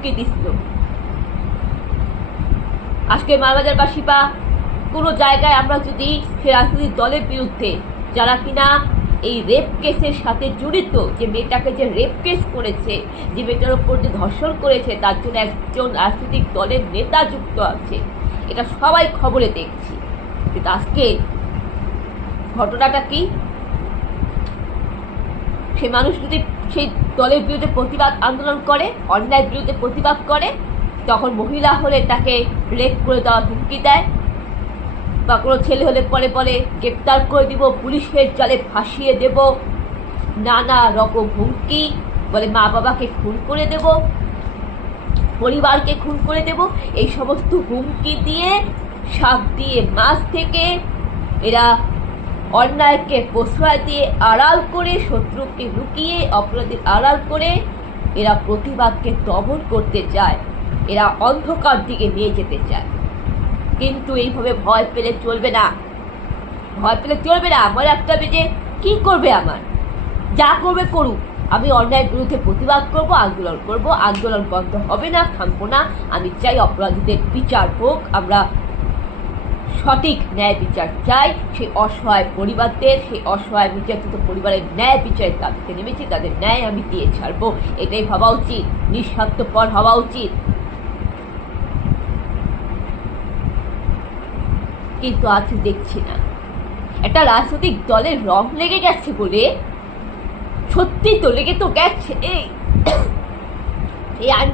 হুমকি দিছিল। আজকে মানবাজারবাসী বা কোনো জায়গায় আমরা যদি সে রাজনৈতিক দলের বিরুদ্ধে যারা কিনা এই রেপ কেসের সাথে জড়িত, যে মেয়েটাকে যে রেপ কেস করেছে, যে মেয়েটার উপর যে ধর্ষণ করেছে, তার জন্য একজন রাজনৈতিক দলের নেতা যুক্ত আছে, এটা সবাই খবরে দেখছি। কিন্তু আজকে ঘটনাটা কি? সে মানুষ যদি সেই দলের বিরুদ্ধে প্রতিবাদ আন্দোলন করে, অন্যায়ের বিরুদ্ধে প্রতিবাদ করে, তখন মহিলা হলে তাকে রেপ করে দেওয়ার হুমকি দেয়, বা কোনো ছেলে হলে পরে পরে গ্রেপ্তার করে দিব, পুলিশের জালে ফাঁসিয়ে দেব, নানা রকম হুমকি, বলে মা বাবাকে খুন করে দেব, পরিবারকে খুন করে দেব। এই সমস্ত হুমকি দিয়ে, শাক দিয়ে মাছ থেকে এরা অন্যায়কে প্রশ্রয় দিয়ে, আড়াল করে, শত্রুকে লুকিয়ে, অপরাধীর আড়াল করে এরা প্রতিবাদকে দমন করতে চায়, এরা অন্ধকার দিকে নিয়ে যেতে চায়। কিন্তু এইভাবে ভয় পেলে চলবে না, ভয় পেলে চলবে না। আমার একটা যে কি করবে, আমার যা করবে করুক, আমি অন্যায়ের বিরুদ্ধে প্রতিবাদ করব, আন্দোলন করব, আন্দোলন বন্ধ হবে না, থামবো না। আমি চাই অপরাধীদের বিচার হোক, আমরা সঠিক ন্যায় বিচার চাই। সেই অসহায় পরিবারদের, সেই অসহায় নির্যাতিত পরিবারের ন্যায় বিচারের দাবিতে নেমেছি, তাদের ন্যায় আমি দিয়ে ছাড়বো, এটাই ভাবা উচিত, নিঃস্বার্থপর হওয়া উচিত। কিন্তু আজ দেখছি না। একটা রাজনৈতিক দলের রং লেগে গেছে বলে, সত্যি তো লেগে তো গেছে, এই আইন